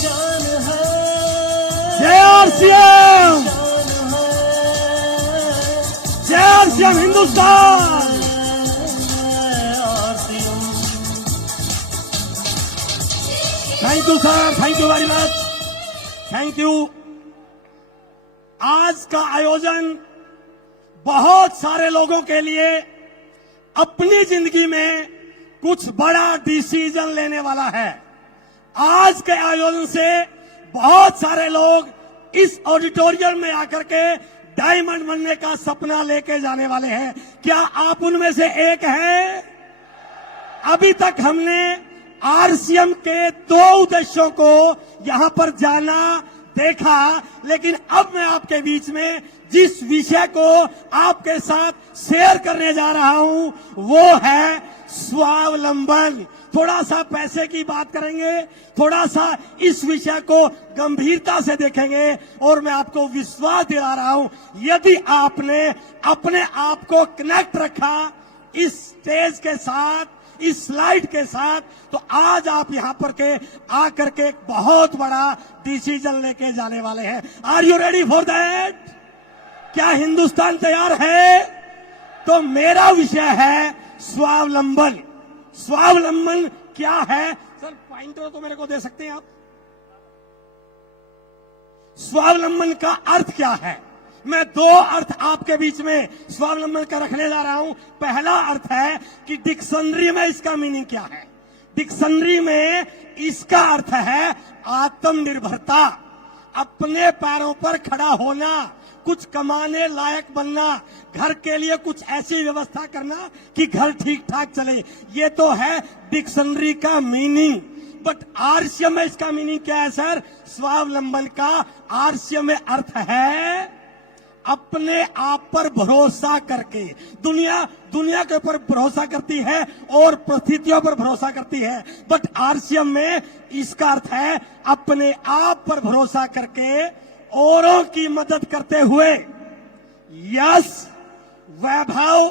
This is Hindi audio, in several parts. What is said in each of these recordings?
जय आरसीएम, जय RCM Hindustan. Thank you sir, thank you very much, thank you. आज का आयोजन बहुत सारे लोगों के लिए अपनी जिंदगी में कुछ बड़ा डिसीजन लेने वाला है। आज के आयोजन से बहुत सारे लोग इस ऑडिटोरियम में आकर के डायमंड बनने का सपना लेके जाने वाले हैं। क्या आप उनमें से एक हैं? अभी तक हमने आरसीएम के 2 उद्देश्यों को यहां पर जाना, देखा, लेकिन अब मैं आपके बीच में जिस विषय को आपके साथ शेयर करने जा रहा हूं वो है स्वावलंबन। थोड़ा सा पैसे की बात करेंगे, थोड़ा सा इस विषय को गंभीरता से देखेंगे और मैं आपको विश्वास दिला रहा हूं, यदि आपने अपने आप को कनेक्ट रखा इस स्टेज के साथ, इस स्लाइड के साथ, तो आज आप यहां पर के आकर के एक बहुत बड़ा डिसीजन लेके जाने वाले हैं। Are you ready for that? क्या हिंदुस्तान तैयार है? तो मेरा विषय है स्वावलंबन। स्वावलंबन क्या है? सर पॉइंटर तो मेरे को दे सकते हैं आप? स्वावलंबन का अर्थ क्या है? मैं 2 अर्थ आपके बीच में स्वावलंबन का रखने जा रहा हूं। पहला अर्थ है कि डिक्शनरी में इसका मीनिंग क्या है। डिक्शनरी में इसका अर्थ है आत्मनिर्भरता, अपने पैरों पर खड़ा होना, कुछ कमाने लायक बनना, घर के लिए कुछ ऐसी व्यवस्था करना कि घर ठीक ठाक चले। ये तो है डिक्शनरी का मीनिंग। बट आरसीएम में इसका मीनिंग क्या है सर? स्वावलंबन का आरसीएम में अर्थ है अपने आप पर भरोसा करके। दुनिया के ऊपर भरोसा करती है और परिस्थितियों पर भरोसा करती है, बट आरसीएम में इसका अर्थ है अपने आप पर भरोसा करके औरों की मदद करते हुए यश, वैभव,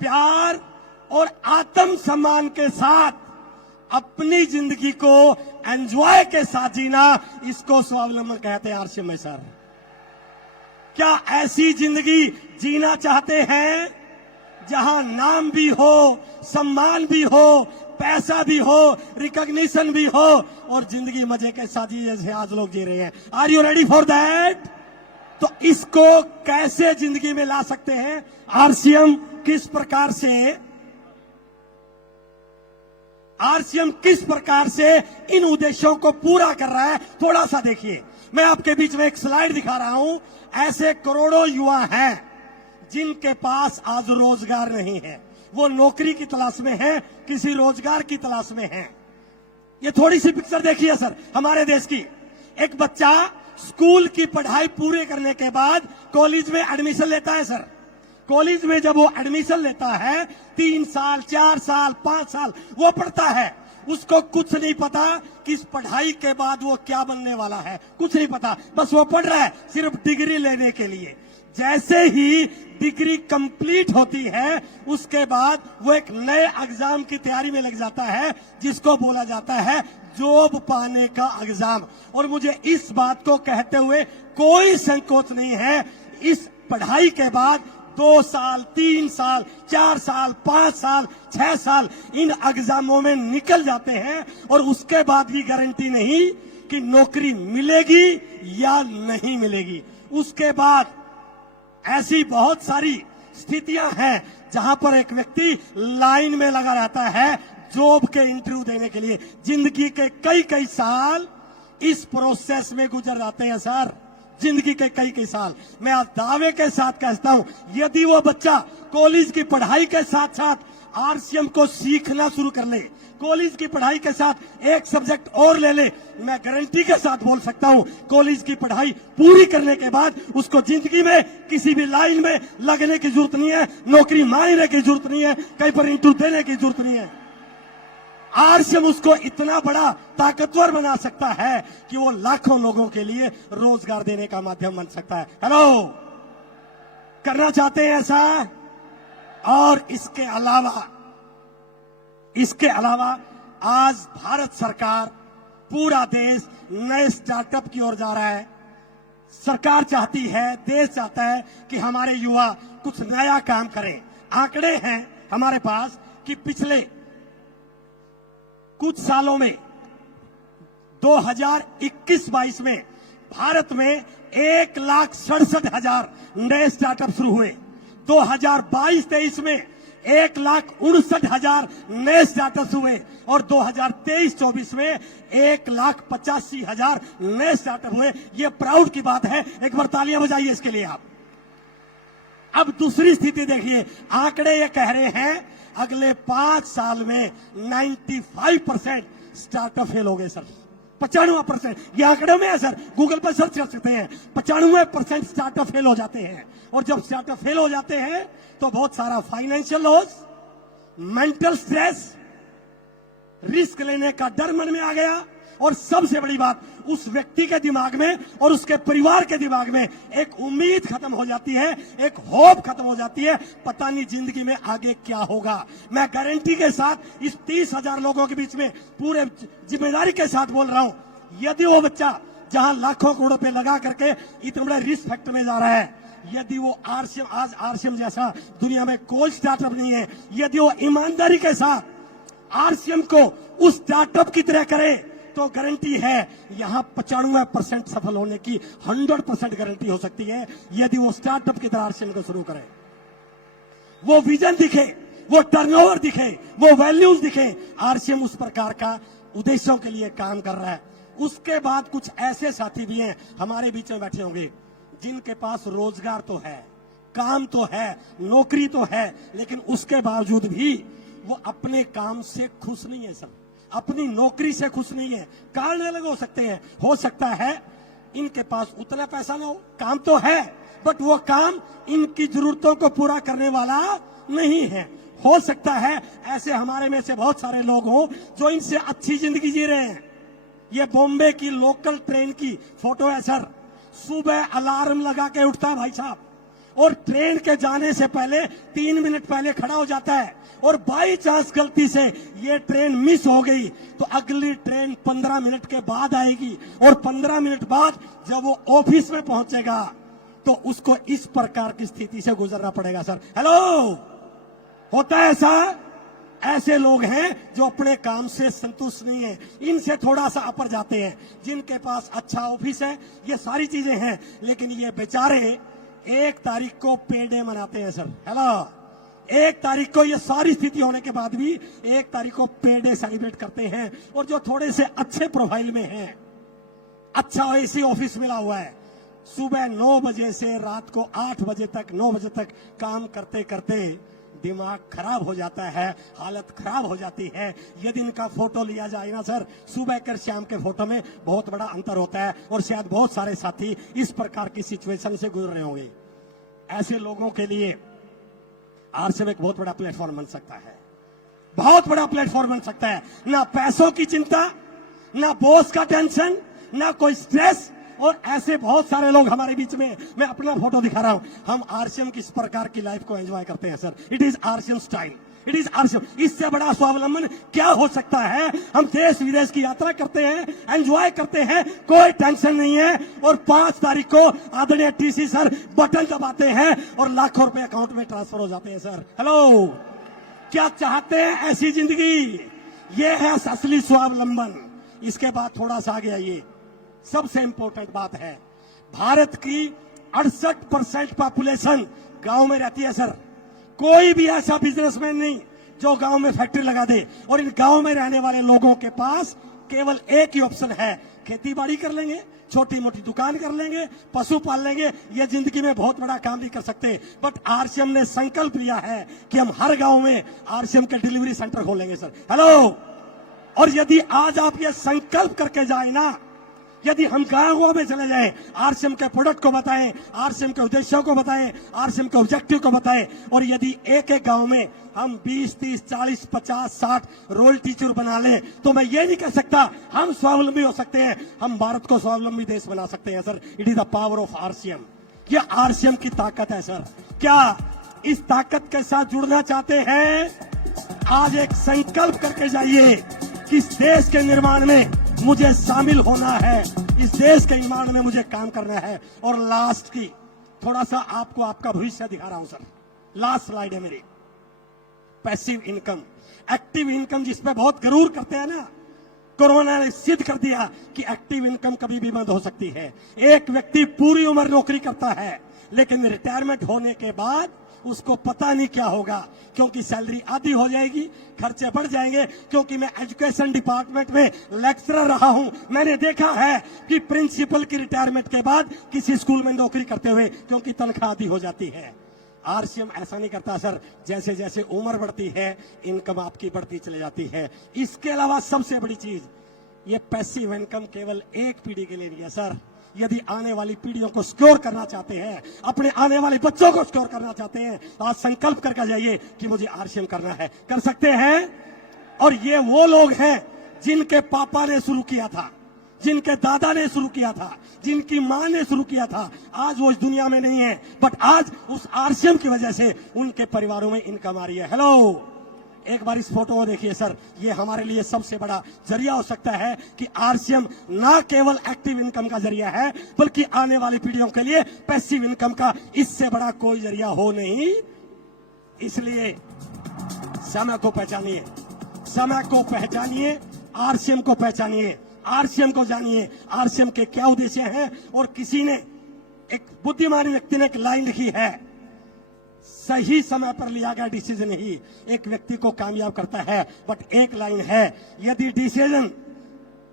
प्यार और आत्म सम्मान के साथ अपनी जिंदगी को एंजॉय के साथ जीना, इसको स्वावलंबन कहते हैं आरसीएम में सर। क्या ऐसी जिंदगी जीना चाहते हैं जहां नाम भी हो, सम्मान भी हो, पैसा भी हो, रिकॉग्निशन भी हो और जिंदगी मजे के साथ जी जैसे आज लोग जी रहे हैं? Are you ready for that? तो इसको कैसे जिंदगी में ला सकते हैं? आरसीएम किस प्रकार से इन उद्देश्यों को पूरा कर रहा है, थोड़ा सा देखिए। मैं आपके बीच में एक स्लाइड दिखा रहा हूं। ऐसे करोड़ों युवा हैं जिनके पास आज रोजगार नहीं है। वो नौकरी की तलाश में है, किसी रोजगार की तलाश में है। ये थोड़ी सी पिक्चर देखिए सर हमारे देश की। एक बच्चा स्कूल की पढ़ाई पूरे करने के बाद कॉलेज में एडमिशन लेता है सर। कॉलेज में जब वो एडमिशन लेता है 3 साल, 4 साल, 5 साल वो पढ़ता है। उसको कुछ नहीं पता कि इस पढ़ाई के बाद वो क्या बनने वाला है, कुछ नहीं पता। बस वो पढ़ रहा है सिर्फ डिग्री लेने के लिए। जैसे ही डिग्री कंप्लीट होती है उसके बाद वो एक नए एग्जाम की तैयारी में लग जाता है जिसको बोला जाता है जॉब पाने का एग्जाम। और मुझे इस बात को कहते हुए कोई संकोच नहीं है, इस पढ़ाई के बाद 2 साल, 3 साल, 4 साल, 5 साल, 6 साल इन एग्जामों में निकल जाते हैं और उसके बाद भी गारंटी नहीं कि नौकरी मिलेगी या नहीं मिलेगी। उसके बाद ऐसी बहुत सारी स्थितियां हैं जहां पर एक व्यक्ति लाइन में लगा रहता है जॉब के इंटरव्यू देने के लिए। जिंदगी के कई साल इस प्रोसेस में गुजर जाते हैं सर, जिंदगी के कई साल। मैं आज दावे के साथ कहता हूं, यदि वो बच्चा कॉलेज की पढ़ाई के साथ साथ आरसीएम को सीखना शुरू कर ले, कॉलेज की पढ़ाई के साथ एक सब्जेक्ट और ले ले, मैं गारंटी के साथ बोल सकता हूं कॉलेज की पढ़ाई पूरी करने के बाद उसको जिंदगी में किसी भी लाइन में लगने की जरूरत नहीं है, नौकरी मांगने की जरूरत नहीं है, कहीं पर इंटरव्यू देने की जरूरत नहीं है। आरसीएम उसको इतना बड़ा ताकतवर बना सकता है कि वो लाखों लोगों के लिए रोजगार देने का माध्यम बन सकता है। हेलो, करना चाहते हैं ऐसा? और इसके अलावा आज भारत सरकार पूरा देश नए स्टार्टअप की ओर जा रहा है। सरकार चाहती है, देश चाहता है कि हमारे युवा कुछ नया काम करें। आंकड़े हैं हमारे पास कि पिछले कुछ सालों में 2021-22 में भारत में 1,67,000 नए स्टार्टअप शुरू हुए। 2022-23 में 1,59,000 नए स्टार्टअप हुए और 2023-24 में 1,85,000 नए स्टार्टअप हुए। ये प्राउड की बात है, एक बार तालियां बजाइए इसके लिए आप। अब दूसरी स्थिति देखिए, आंकड़े ये कह रहे हैं अगले 5 साल में 95% स्टार्टअप फेल हो गए सर। 95%, ये आंकड़ों में है सर, गूगल पर सर्च कर सकते हैं। 95% स्टार्टअप फेल हो जाते हैं और जब स्टार्टअप फेल हो जाते हैं तो बहुत सारा financial loss, mental stress, risk लेने का डर मन में आ गया और सबसे बड़ी बात, उस व्यक्ति के दिमाग में और उसके परिवार के दिमाग में एक उम्मीद खत्म हो जाती है, एक होप खत्म हो जाती है, पता नहीं जिंदगी में आगे क्या होगा। मैं गारंटी के साथ इस 30,000 लोगों के बीच में पूरे जिम्मेदारी के साथ बोल रहा हूं, यदि वो बच्चा जहां लाखों करोड़ रुपए लगा करके इतने बड़े रिस्क फैक्टर में जा रहा है, यदि वो आरसीएम, आज आरसीएम जैसा दुनिया में कोई स्टार्टअप नहीं है, यदि वो ईमानदारी के साथ आरसीएम को उस स्टार्टअप की तरह करे तो गारंटी है यहां 95% सफल होने की 100% गारंटी हो सकती है। यदि वो स्टार्टअप की तरह आरसीएम को शुरू करे, वो विजन दिखे, वो टर्नओवर दिखे, वो वैल्यूज दिखे, आरसीएम उस प्रकार का उद्देश्यों के लिए काम कर रहा है। उसके बाद कुछ ऐसे साथी भी हैं हमारे बीच में बैठे होंगे जिनके पास रोजगार तो है, काम तो है, नौकरी तो है, लेकिन उसके बावजूद भी वो अपने काम से खुश नहीं है सर, अपनी नौकरी से खुश नहीं है। कारण अलग हो सकते हैं, हो सकता है इनके पास उतना पैसा ना हो, काम तो है बट वो काम इनकी जरूरतों को पूरा करने वाला नहीं है। हो सकता है ऐसे हमारे में से बहुत सारे लोग हों जो इनसे अच्छी जिंदगी जी रहे हैं। ये बॉम्बे की लोकल ट्रेन की फोटो है सर। सुबह अलार्म लगा के उठता है भाई साहब और ट्रेन के जाने से पहले 3 मिनट पहले खड़ा हो जाता है और बाई चांस गलती से ये ट्रेन मिस हो गई तो अगली ट्रेन 15 मिनट के बाद आएगी और 15 मिनट बाद जब वो ऑफिस में पहुंचेगा तो उसको इस प्रकार की स्थिति से गुजरना पड़ेगा सर। हेलो, होता है ऐसा? ऐसे लोग हैं जो अपने काम से संतुष्ट नहीं है, इनसे थोड़ा सा अपर जाते हैं। जिनके पास अच्छा ऑफिस है, ये सारी चीजें हैं, लेकिन ये बेचारे 1 तारीख को पे डे मनाते हैं सर। हेलो, 1 तारीख को ये सारी स्थिति होने के बाद भी 1 तारीख को पे डे सेलिब्रेट करते हैं। और जो थोड़े से अच्छे प्रोफाइल में हैं, अच्छा एसी ऑफिस मिला हुआ है, सुबह 9 बजे से रात को 8 बजे तक, 9 बजे तक काम करते करते दिमाग खराब हो जाता है, हालत खराब हो जाती है। यदि इनका फोटो लिया जाए ना सर, सुबह कर शाम के फोटो में बहुत बड़ा अंतर होता है और शायद बहुत सारे साथी इस प्रकार की सिचुएशन से गुजर रहे होंगे। ऐसे लोगों के लिए आरसीएम एक बहुत बड़ा प्लेटफॉर्म बन सकता है, बहुत बड़ा प्लेटफॉर्म बन सकता है। ना पैसों की चिंता, ना बॉस का टेंशन, ना कोई स्ट्रेस। और ऐसे बहुत सारे लोग हमारे बीच में, मैं अपना फोटो दिखा रहा हूं, हम आरसीएम किस प्रकार की लाइफ को एंजॉय करते हैं sir. It is RCM style, it is RCM. इससे बड़ा स्वावलंबन क्या हो सकता है? हम देश विदेश की यात्रा करते हैं, एंजॉय करते हैं, कोई टेंशन नहीं है। और 5 तारीख को आदरणीय टीसी सर बटन दबाते हैं और लाखों रुपए अकाउंट में ट्रांसफर हो जाते हैं सर। हेलो, क्या चाहते हैं ऐसी जिंदगी? ये है असली स्वावलंबन। इसके बाद थोड़ा सा आगे आइए, सबसे इंपॉर्टेंट बात है, भारत की 68% पॉपुलेशन गांव में रहती है सर। कोई भी ऐसा बिजनेसमैन नहीं जो गांव में फैक्ट्री लगा दे। और इन गांव में रहने वाले लोगों के पास केवल एक ही ऑप्शन है, खेती बाड़ी कर लेंगे, छोटी मोटी दुकान कर लेंगे, पशु पाल लेंगे, ये जिंदगी में बहुत बड़ा काम नहीं कर सकते। बट आरसीएम ने संकल्प लिया है कि हम हर गांव में आरसीएम के डिलीवरी सेंटर खोलेंगे सर। हेलो, और यदि आज आप ये संकल्प करके जाए ना, यदि हम गांव में चले जाएं, आरसीएम के प्रोडक्ट को बताएं, आरसीएम के उद्देश्यों को बताएं, आरसीएम के ऑब्जेक्टिव को बताएं, और यदि एक एक गांव में हम 20, 30, 40, 50, 60 रोल टीचर बना लें, तो मैं ये नहीं कह सकता हम स्वावलंबी हो सकते हैं, हम भारत को स्वावलंबी देश बना सकते हैं sir. It is the power of RCM. ये आरसीएम की ताकत है सर। क्या इस ताकत के साथ जुड़ना चाहते हैं? आज एक संकल्प करके जाइए कि इस देश के निर्माण में मुझे शामिल होना है, इस देश के निर्माण में मुझे काम करना है। और लास्ट की थोड़ा सा आपको आपका भविष्य दिखा रहा हूं सर, लास्ट स्लाइड है मेरी। पैसिव इनकम, एक्टिव इनकम जिस पे बहुत गरूर करते हैं ना, कोरोना ने सिद्ध कर दिया कि एक्टिव इनकम कभी भी बंद हो सकती है। एक व्यक्ति पूरी उम्र नौकरी करता है, लेकिन रिटायरमेंट होने के बाद उसको पता नहीं क्या होगा, क्योंकि सैलरी आधी हो जाएगी, खर्चे बढ़ जाएंगे। क्योंकि मैं एजुकेशन डिपार्टमेंट में लेक्चरर रहा हूं, मैंने देखा है कि प्रिंसिपल की रिटायरमेंट के बाद किसी स्कूल में नौकरी करते हुए, क्योंकि तनख्वाह आधी हो जाती है। आरसीएम ऐसा नहीं करता सर, जैसे जैसे उम्र बढ़ती है इनकम आपकी बढ़ती चली जाती है। इसके अलावा सबसे बड़ी चीज, ये पैसिव इनकम केवल एक पीढ़ी के लिए नहीं है सर। यदि आने वाली पीढ़ियों को सिक्योर करना चाहते हैं, अपने आने वाले बच्चों को सिक्योर करना चाहते हैं, तो आज संकल्प करके जाइए कि मुझे आरसीएम करना है। कर सकते हैं। और ये वो लोग हैं जिनके पापा ने शुरू किया था, जिनके दादा ने शुरू किया था, जिनकी मां ने शुरू किया था। आज वो इस दुनिया में नहीं है, बट आज उस आरसीएम की वजह से उनके परिवारों में इनकम आ रही है। हेलो, एक बार इस फोटो को देखिए सर, ये हमारे लिए सबसे बड़ा जरिया हो सकता है कि आरसीएम ना केवल एक्टिव इनकम का जरिया है, बल्कि आने वाली पीढ़ियों के लिए पैसिव इनकम का इससे बड़ा कोई जरिया हो नहीं। इसलिए समय को पहचानिए, समय को पहचानिए, आरसीएम को पहचानिए, आरसीएम को जानिए, आरसीएम के क्या उद्देश्य हैं। और किसी ने, एक बुद्धिमान व्यक्ति ने एक लाइन लिखी है, सही समय पर लिया गया डिसीजन ही एक व्यक्ति को कामयाब करता है। बट एक लाइन है, यदि डिसीजन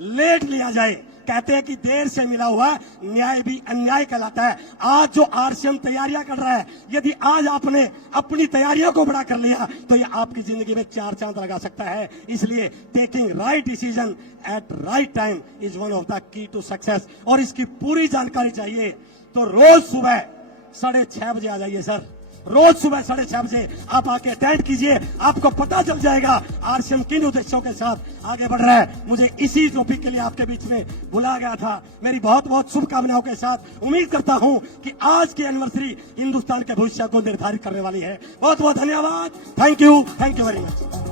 लेट लिया जाए, कहते हैं कि देर से मिला हुआ न्याय भी अन्याय कहलाता है। आज जो आरसीएम तैयारियां कर रहा है, यदि आज आपने अपनी तैयारियों को बड़ा कर लिया तो ये आपकी जिंदगी में 4 चांद लगा सकता है। इसलिए taking right decision at right time is one of the key to success. और इसकी पूरी जानकारी चाहिए तो रोज सुबह 6:30 बजे आ जाइए सर, रोज सुबह 6:30 बजे आप आके अटेंड कीजिए, आपको पता चल जाएगा आरसीएम किन उद्देश्यों के साथ आगे बढ़ रहा है। मुझे इसी टॉपिक के लिए आपके बीच में बुलाया गया था। मेरी बहुत बहुत शुभकामनाओं के साथ उम्मीद करता हूं कि आज की एनिवर्सरी हिंदुस्तान के भविष्य को निर्धारित करने वाली है। बहुत बहुत धन्यवाद। Thank you very much.